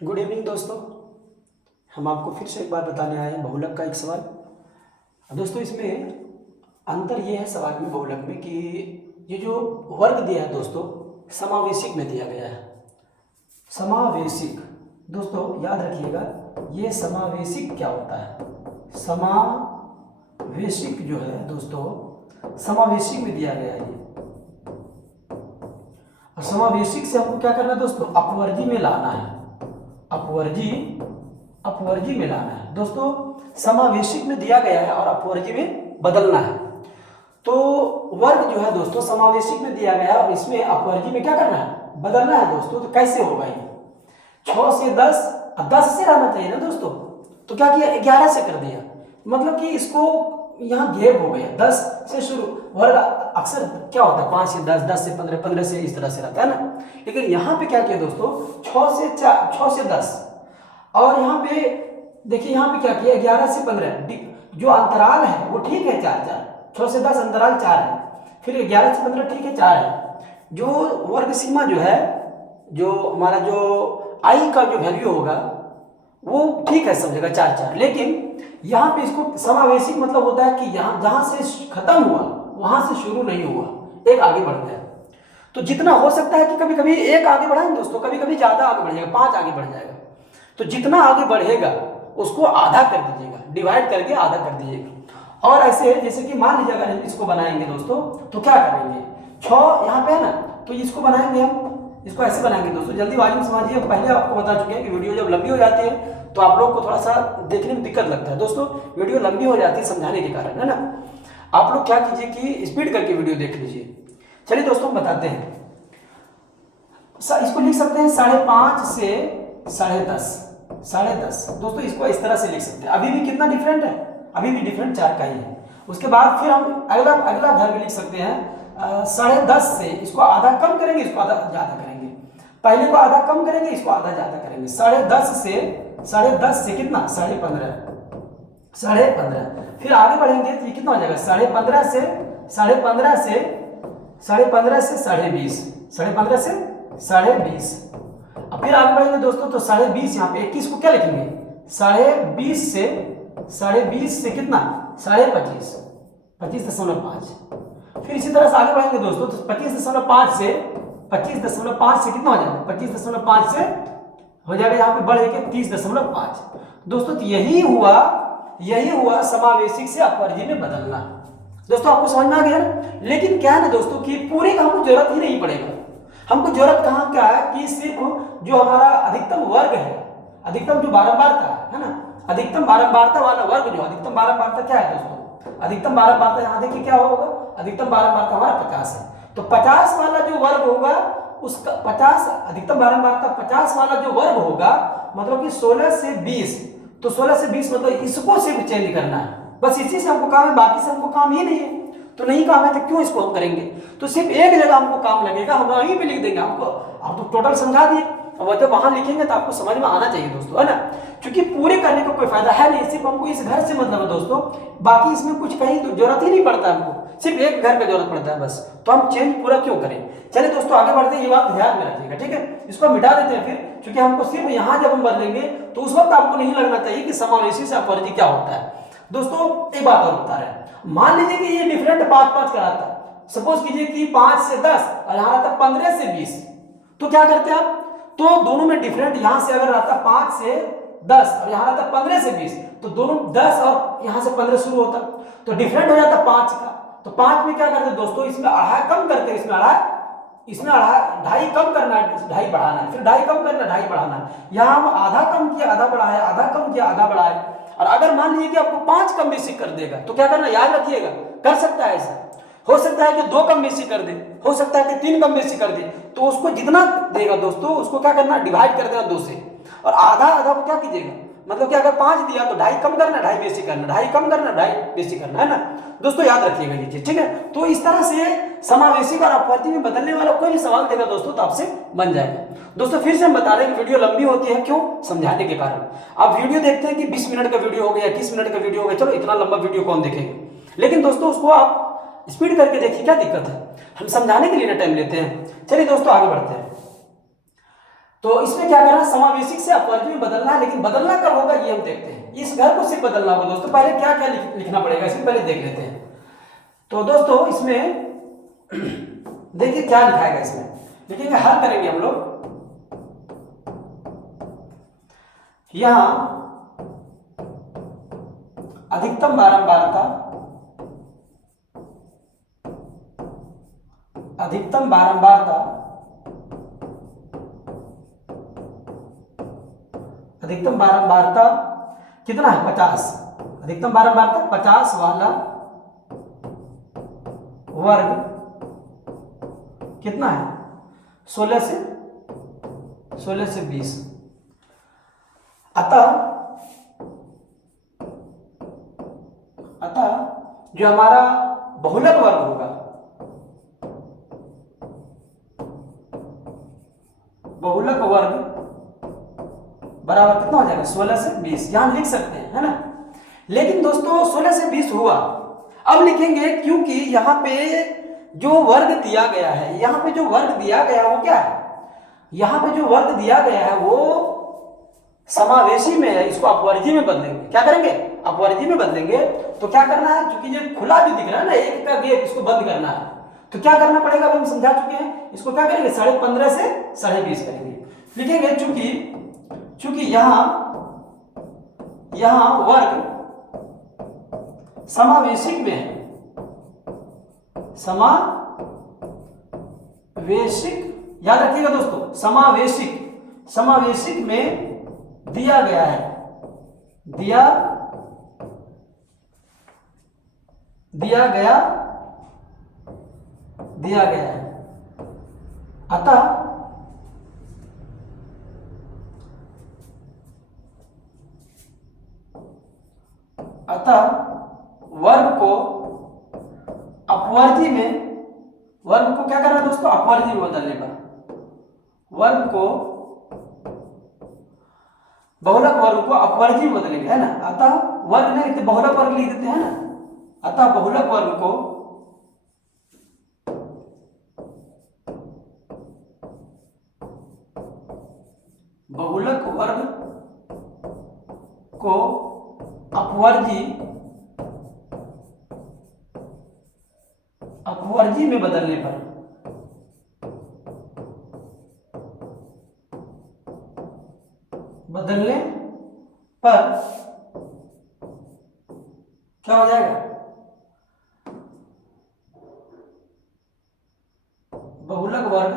Good evening दोस्तों, हम आपको फिर से एक बार बताने आए हैं बहुलक का एक सवाल। दोस्तों इसमें अंतर ये है सवाल में बहुलक में कि ये जो वर्ग दिया है दोस्तों समावेशिक में दिया गया है। समावेशिक दोस्तों याद रखिएगा, ये समावेशिक क्या होता है? समावेशिक जो है दोस्तों समावेशिक में दिया गया है ये। और समावेशिक से हमको क्या करना है दोस्तों? अपवर्जी में लाना है। अपवर्जी में लाना है दोस्तों। समावेशिक में दिया गया है और अपवर्जी में बदलना है। तो वर्ग जो है दोस्तों समावेशिक में दिया गया है और इसमें अपवर्जी में क्या करना है? बदलना है दोस्तों। तो कैसे होगा ये? 6 से 10 से रहना चाहिए ना दोस्तों, तो क्या किया? 11 से कर दिया। मतलब कि इसको यहाँ गैप हो गया। 10 से शुरू वर्ग अक्सर क्या होता है? 5 से 10, 10 से 15, 15 से इस तरह से रहता है ना। लेकिन यहाँ पे क्या किया दोस्तों? 6 से 10 और यहाँ पे देखिए, यहाँ पे क्या किया? 11 से 15 जो अंतराल है वो ठीक है 4 6 से 10 अंतराल 4 है, फिर 11 से 15 ठीक है 4 है। जो वर्ग सीमा जो है, जो हमारा जो आई का जो वैल्यू होगा वो ठीक है सब जगह 4 लेकिन यहाँ पे इसको समावेशिक मतलब होता है कि यहाँ जहाँ से खत्म हुआ वहां से शुरू नहीं हुआ, एक आगे बढ़ गया। तो जितना हो सकता है कि कभी कभी एक आगे बढ़ाएं दोस्तों, कभी कभी ज्यादा आगे बढ़ जाएगा, 5 आगे बढ़ जाएगा। तो जितना आगे बढ़ेगा उसको आधा कर दीजिएगा, डिवाइड करके आधा कर दीजिएगा। और ऐसे जैसे कि मान लीजिए अगर इसको बनाएंगे दोस्तों तो क्या करेंगे? 6 यहाँ पे है ना, तो इसको बनाएंगे हम, इसको ऐसे बनाएंगे दोस्तों। जल्दीबाजी में समझिए, पहले आपको बता चुके हैं कि वीडियो जब लंबी हो जाती है तो आप लोग को थोड़ा सा देखने में दिक्कत लगता है दोस्तों। वीडियो लंबी हो जाती है समझाने के कारण, है ना। आप लोग क्या कीजिए कि स्पीड करके वीडियो देख लीजिए। चलिए दोस्तों बताते हैं। इसको लिख सकते हैं 5.5 से 10.5 दोस्तों, इसको इस तरह से लिख सकते हैं। अभी भी कितना डिफरेंट है? अभी भी डिफरेंट 4 का ही है। उसके बाद फिर हम अगला घर में लिख सकते हैं 10.5 से इसको आधा कम करेंगे, इसको आधा ज्यादा करेंगे। पहले को आधा कम करेंगे, इसको आधा ज्यादा करेंगे। 10.5 से कितना? 15.5 फिर आगे बढ़ेंगे तो ये कितना हो जाएगा? 15.5 से 20.5 अब फिर आगे बढ़ेंगे दोस्तों तो 20.5 यहाँ पे 21 को क्या लिखेंगे? 20.5 से कितना? 25.5 फिर इसी तरह से आगे बढ़ेंगे दोस्तों तो 25.5 से कितना हो जाएगा? 25.5 से हो जाएगा यहाँ पे बढ़ के 30.5 दोस्तों। तो यही हुआ समावेशिक से अपवर्जी में बदलना। दोस्तों आपको समझ में आ गया ना। लेकिन क्या है ना दोस्तों कि पूरे का हमको जरूरत ही नहीं पड़ेगा। हमको जरूरत कहाँ क्या है कि सिर्फ जो हमारा अधिकतम वर्ग है, अधिकतम जो बारंबारता है ना, अधिकतम बारंबारता वाला वर्ग, जो अधिकतम बारंबारता क्या है दोस्तों? अधिकतम बारंबारता यहाँ देखिए क्या होगा? अधिकतम बारंबारता हमारा 50 है। तो 50 वाला जो वर्ग होगा उसका 50 अधिकतम बारंबारता 50 वाला जो वर्ग होगा मतलब कि 16 से 20, तो 16 से 20 मतलब इसको सिर्फ चेंज करना है, बस इसी से हमको काम है, बाकी से हमको काम ही नहीं है। तो नहीं काम है तो क्यों इसको हम करेंगे? तो सिर्फ एक जगह हमको काम लगेगा, हम वहीं पे लिख देंगे। हमको आप तो टोटल समझा दिए, अब जब वहां लिखेंगे तो आपको समझ में आना चाहिए दोस्तों, है ना। क्योंकि पूरे करने का कोई फायदा है नहीं, सिर्फ हमको इस घर से मतलब है दोस्तों, बाकी इसमें कुछ कहीं तो जरूरत ही नहीं पड़ता हमको, सिर्फ एक घर का जरूरत पड़ता है बस। तो हम चेंज पूरा क्यों करें? चलिए दोस्तों आगे बढ़ते हैं, ये बात ध्यान में रखिएगा, ठीक है। इसको मिटा देते हैं फिर, क्योंकि हमको सिर्फ यहाँ जब हम बदलेंगे तो उस वक्त आपको नहीं लगना चाहिए कि समावेशी से अपवर्जी क्या होता है। दोस्तों एक बात और बता रहे हैं, मान लीजिए कि ये डिफरेंट 5 का रहा था। सपोज कीजिए कि 5 से 10 और यहाँ रहता 15 से 20, तो क्या करते आप? तो दोनों में डिफरेंट, यहां से अगर रहता 5 से 10 और यहाँ रहता 15 से 20, तो दोनों 10 और यहाँ से 15 शुरू होता, तो डिफरेंट हो जाता 5 का। तो 5 में क्या करते दोस्तों? इसमें आधा कम करते, इसमें आधा 2.5 कम करना है, 2.5 बढ़ाना है, फिर 2.5 कम करना, 2.5 बढ़ाना है। यहाँ हम आधा कम किया, आधा बढ़ाया, आधा कम किया, आधा बढ़ाया। और अगर मान लीजिए कि आपको 5 कम बेसी कर देगा तो क्या करना? याद रखिएगा, कर सकता है ऐसा, हो सकता है कि 2 कम बेसी कर दे, हो सकता है कि 3 कम बेसी कर दे। तो उसको जितना देगा दोस्तों उसको क्या करना? डिवाइड कर देना 2 से। और आधा को क्या कीजिएगा? मतलब कि अगर 5 दिया तो 2.5 कम करना, 2.5 बेसी करना, 2.5 कम करना, 2.5 बेसी करना, है ना दोस्तों। याद रखिएगा ये चीज, ठीक है। तो इस तरह से समावेशी और अपवर्ती में बदलने वाला कोई भी सवाल देगा दोस्तों तो आपसे बन जाएगा। दोस्तों फिर से हम बता रहे हैं कि वीडियो लंबी होती है, क्यों? समझाने के कारण। आप वीडियो देखते हैं कि 20 मिनट का वीडियो हो गया, 21 मिनट का वीडियो हो गया, चलो इतना लंबा वीडियो कौन देखेगा। लेकिन दोस्तों उसको आप स्पीड करके देखिए, क्या दिक्कत है? हम समझाने के लिए ना टाइम लेते हैं। चलिए दोस्तों आगे बढ़ते हैं। तो इसमें क्या करना है, समावेशिक से अपवर्गी में बदलना है, लेकिन बदलना कब होगा ये हम देखते हैं। इस घर को सिर्फ बदलना होगा दोस्तों। पहले क्या क्या लिखना पड़ेगा इसमें पहले देख लेते हैं। तो दोस्तों इसमें देखिए क्या लिखाएगा, इसमें लिखेंगे, हल करेंगे हम लोग। यहां अधिकतम बारंबारता, अधिकतम बारंबारता, अधिकतम बारंबारता कितना है 50, अधिकतम बारंबारता 50 वाला वर्ग कितना है 16 से 20। अतः जो हमारा बहुलक वर्ग होगा, बहुलक वर्ग बराबर कितना हो जाएगा 16 से 20, यहां लिख सकते हैं, है ना। लेकिन दोस्तों 16 से 20 हुआ, अब लिखेंगे क्योंकि यहां पे जो वर्ग दिया गया है, यहां पे जो वर्ग दिया गया है वो क्या है, यहां पे जो वर्ग दिया गया है वो समावेशी में है, इसको अपवर्गी में बदलेंगे। क्या करेंगे, अपवर्गी में बदलेंगे। तो क्या करना है, क्योंकि ये खुला जो दिख रहा है ना एक का गेप, इसको बंद करना है। तो क्या करना पड़ेगा, अभी हम समझा चुके हैं। इसको क्या करेंगे 15.5 से 20.5 करेंगे। लिखेंगे चूंकि यहां वर्ग समावेशिक में है, समावेशिक याद रखिएगा दोस्तों, समावेशिक में दिया गया है, दिया गया है। अतः वर्ग को अपवर्गी में, वर्ग को क्या करना है दोस्तों, अपवर्गी में बदलने पर, वर्ग को बहुलक वर्ग को अपवर्गी में बदलेंगे, है ना। अतः वर्ग नहीं लिखते, बहुलक वर्ग लिख देते हैं ना। अतः बहुलक वर्ग को अपवर्गी में बदलने पर क्या हो जाएगा, बहुलक वर्ग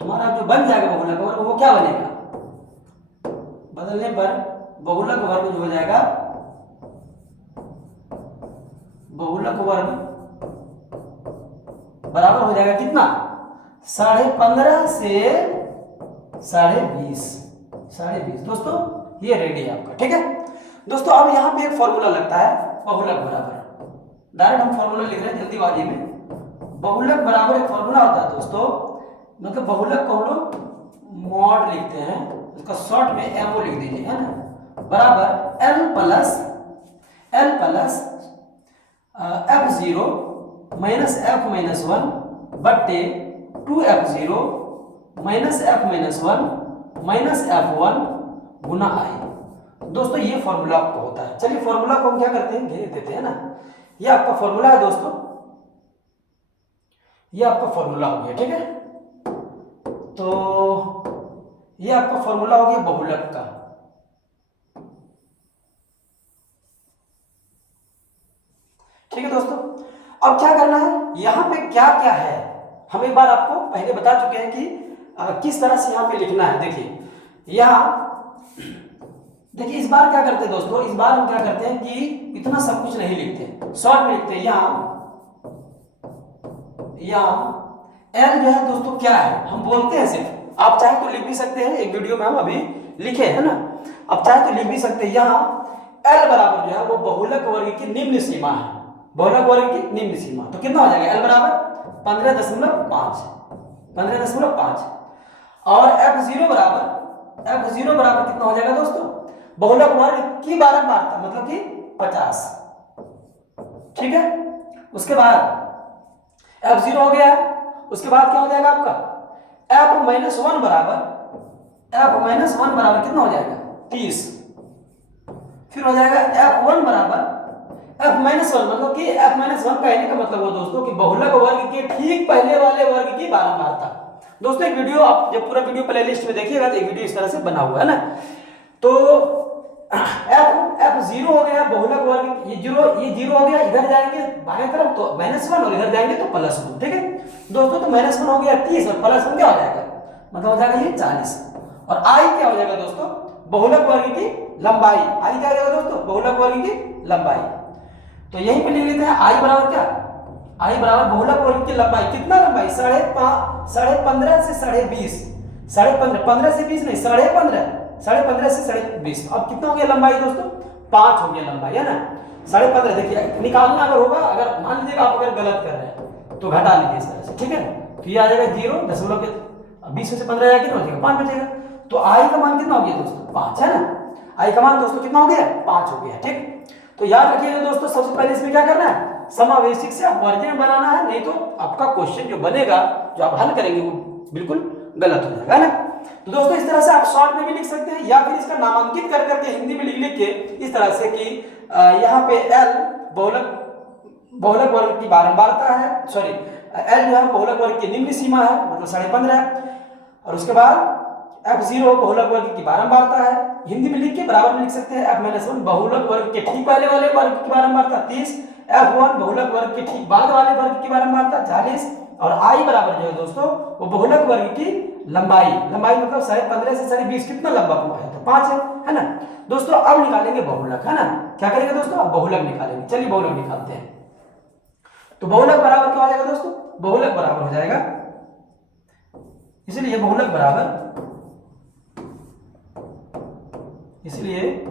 हमारा जो बन जाएगा, बहुलक वर्ग वो क्या बनेगा, बदलने पर बहुलक वर्ग जो हो जाएगा, बहुलक वर्ग बराबर हो जाएगा कितना 15.5 से 20.5। दोस्तों ये रेडी है आपका, ठीक है दोस्तों। अब यहाँ पे एक फॉर्मूला लगता है, बहुलक बराबर, डायरेक्ट हम फॉर्मूला लिख रहे हैं जल्दीबाजी में। बहुलक बराबर एक फॉर्मूला होता है दोस्तों, मतलब बहुलक को हम लोग मॉड लिखते हैं, उसका शॉर्ट में एमओ लिख दीजिए, है ना, बराबर L plus F0 minus F minus 1 बट्टे 2F0 minus F minus 1 minus F1 Guna I। दोस्तों ये फॉर्मूला आपको होता है। चलिए फॉर्मूला को हम क्या करते हैं, घेर देते हैं ना। ये आपका फॉर्मूला है दोस्तों, ये आपका फॉर्मूला हो गया, ठीक है। तो ये आपका फॉर्मूला हो गया बहुलक का। ठीक है दोस्तों, अब क्या करना है, यहां पे क्या क्या है हम एक बार आपको पहले बता चुके हैं कि किस तरह से यहां पे लिखना है। देखिए इस बार क्या करते हैं दोस्तों, इस बार हम क्या करते हैं कि इतना सब कुछ नहीं लिखते, शॉर्ट में लिखते हैं। यहाँ L जो है दोस्तों क्या है हम बोलते हैं सिर्फ, आप चाहे तो लिख भी सकते हैं, एक वीडियो में हम अभी लिखे है ना, आप चाहे तो लिख भी सकते हैं। यहाँ L बराबर जो है वो बहुलक वर्ग की निम्न सीमा है, बहुलक वर्ग की निम्न सीमा। तो कितना हो जाएगा L बराबर 15.5 और F0 बराबर कितना हो जाएगा दोस्तों, बहुलक वर्ग की बारंबारता मतलब कि 50। ठीक है, उसके बाद F0 हो गया, उसके बाद क्या हो जाएगा आपका F माइनस 1 बराबर f माइनस 1 बराबर कितना हो जाएगा 30। फिर हो जाएगा f1 बराबर f माइनस 1, मतलब कि f माइनस 1 कहने का मतलब वो दोस्तों कि बहुलक वर्ग के ठीक पहले वाले वर्ग की बारंबारता। दोस्तों एक वीडियो आप जब पूरा वीडियो प्लेलिस्ट में देखिएगा तो एक वीडियो इस तरह से बना हुआ है ना। तो f 0 हो गया बहुलक वर्ग, ये जीरो हो गया, इधर जाएंगे बाएं तरफ तो -1 और इधर जाएंगे तो +1। ठीक है दोस्तों, तो -1 हो गया 30 और +1 क्या हो जाएगा, मतलब हो जाएगा ये 40। और i क्या हो जाएगा दोस्तों, बहुलक वर्ग की लंबाई। i क्या हो जाएगा दोस्तों, बहुलक वर्ग की लंबाई। तो यहीं पे लिख लेते हैं i बराबर क्या, i बराबर बहुलक वर्ग की लंबाई। कितना लंबाई, 15.5 से 20.5, 15.5 से 20 नहीं, 15.5 से 20। अब कितना हो गया लंबाई दोस्तों, 5 हो गया लंबाई, है ना। 15.5 देखिए निकालना अगर होगा, अगर मान लीजिए आप अगर गलत कर रहे हैं तो घटा लीजिए इस तरह से। ठीक है, तो ये आ जाएगा 0 दशमलव के 20 में से 15 जाएगा कितना हो जाएगा, 5 बचेगा। तो i का मान कितना हो गया दोस्तों, 5, है ना। i का मान दोस्तों कितना हो गया, 5 हो गया। ठीक, तो याद रखिएगा दोस्तों, सबसे पहले इसमें क्या करना है, समावेशिक से अपवर्जन बनाना है, नहीं तो आपका क्वेश्चन जो बनेगा, जो आप हल करेंगे वो बिल्कुल गलत हो जाएगा ना। तो दोस्तों इस तरह से आप शॉर्ट में भी लिख सकते हैं, या फिर इसका नामांकित कर करके हिंदी में लिख के इस तरह से कि यहाँ पे L बहुलक वर्ग की बारंबारता है, सॉरी L जो है बहुलक वर्ग की निम्न सीमा है, मतलब 15.5, और उसके बाद f0 बहुलक वर्ग की बारंबारता है। हिंदी में लिख के बराबर में लिख सकते हैं f-1 बहुलक वर्ग के ठीक पहले वाले वर्ग की बारंबारता 30, f1 बहुलक वर्ग के ठीक बाद वाले वर्ग की बारंबारता 40, और i बराबर जो है दोस्तों वो बहुलक वर्ग की लंबाई। लंबाई मतलब 15.5 से 20.5 कितना लंबा है, तो 5 है ना। दोस्तों अब निकालेंगे बहुलक, है ना। क्या करेंगे दोस्तों, अब बहुलक निकालेंगे। चलिए बहुलक निकालते हैं। तो बहुलक बराबर क्या हो जाएगा दोस्तों, बहुलक बराबर हो जाएगा, इसलिए बहुलक बराबर, इसलिए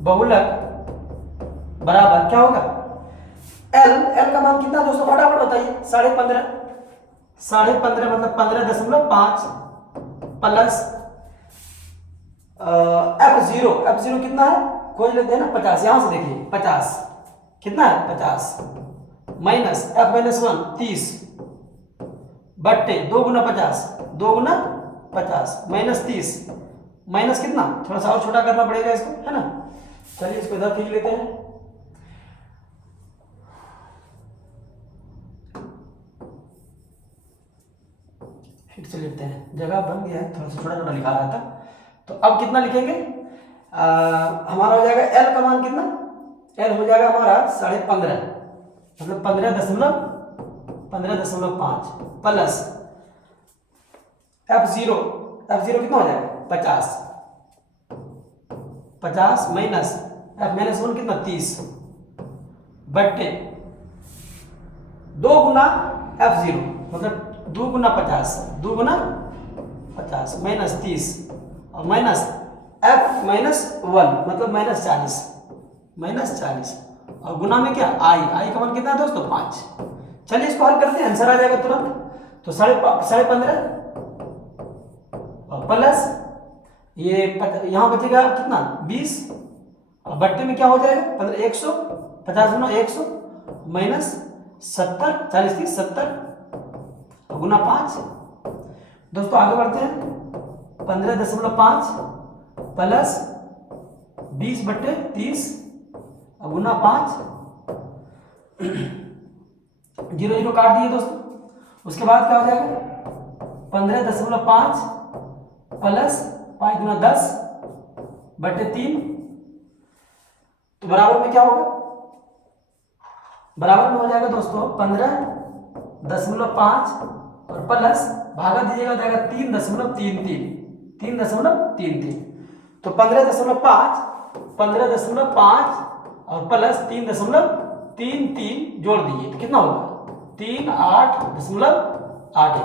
बहुलक बराबर क्या होगा, L का मान कितना दोस्तों, फटाफट बताइए। 15.5 मतलब 15.5 प्लस f0 कितना है, खोज लेते हैं ना, 50। यहां से देखिए 50 कितना है, 50 माइनस f-1 30 बट्टे 2 गुना 50, 2 गुना 50 माइनस 30, माइनस कितना, थोड़ा सा और छोटा करना पड़ेगा इसको, है ना। चलिए इसको इधर खींच लेते हैं। फिर से लेते हैं, जगह बन गया है, थोड़ा सा छोटा छोटा लिखा रहा था। तो अब कितना लिखेंगे, हमारा हो जाएगा L का मान कितना, L हो जाएगा हमारा 15.5 मतलब 15.5 प्लस f0 कितना हो जाएगा 50 माइनस f-1 कितना 30 बट्टे 2 गुना f0 मतलब 2 गुना 50 माइनस 30 और माइनस f-1 मतलब -40 और गुना में क्या i का मान कितना है दोस्तों 5। चलिए इसको हल करते हैं, आंसर आ जाएगा तुरंत। तो 15.5 और प्लस ये यहाँ बचेगा कितना 20 और बट्टे में क्या हो जाएगा 100 50 गुना 100 माइनस 70 40 30 70 गुना 5। दोस्तों आगे बढ़ते हैं 15.5 प्लस 20 बट्टे 30 और गुना 5 0 काट दिए दोस्तों। उसके बाद क्या हो जाएगा 15.5 प्लस 5 गुना 10 बटे 3 तो बराबर में क्या होगा, बराबर में हो जाएगा दोस्तों 15.5 और प्लस भागा दीजिएगा जाएगा 3.33 तो 15.5 और प्लस 3.33 जोड़ दीजिए तो कितना होगा 38.81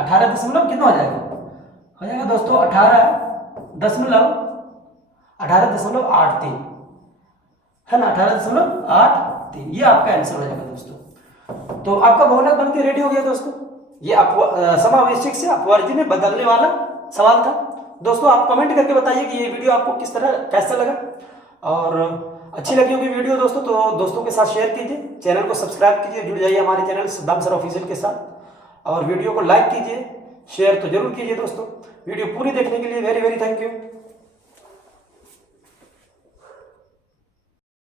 18 दशमलव कितना हो जाएगा दोस्तों 18.83 है ना 18.83 ये आपका आंसर हो जाएगा दोस्तों। तो आपका बहुलक बनके रेडी हो गया दोस्तों। ये समावेशिक से अपवर्जन में बदलने वाला सवाल था दोस्तों। आप कमेंट करके बताइए कि ये वीडियो आपको किस तरह कैसा लगा और अच्छी लगी होगी वीडियो दोस्तों तो दोस्तों के साथ शेयर कीजिए, चैनल को सब्सक्राइब कीजिए, जुड़ जाइए हमारे चैनल सिद्धांत सर ऑफिशियल के साथ और वीडियो को लाइक कीजिए, शेयर तो जरूर कीजिए दोस्तों। वीडियो पूरी देखने के लिए वेरी वेरी थैंक यू।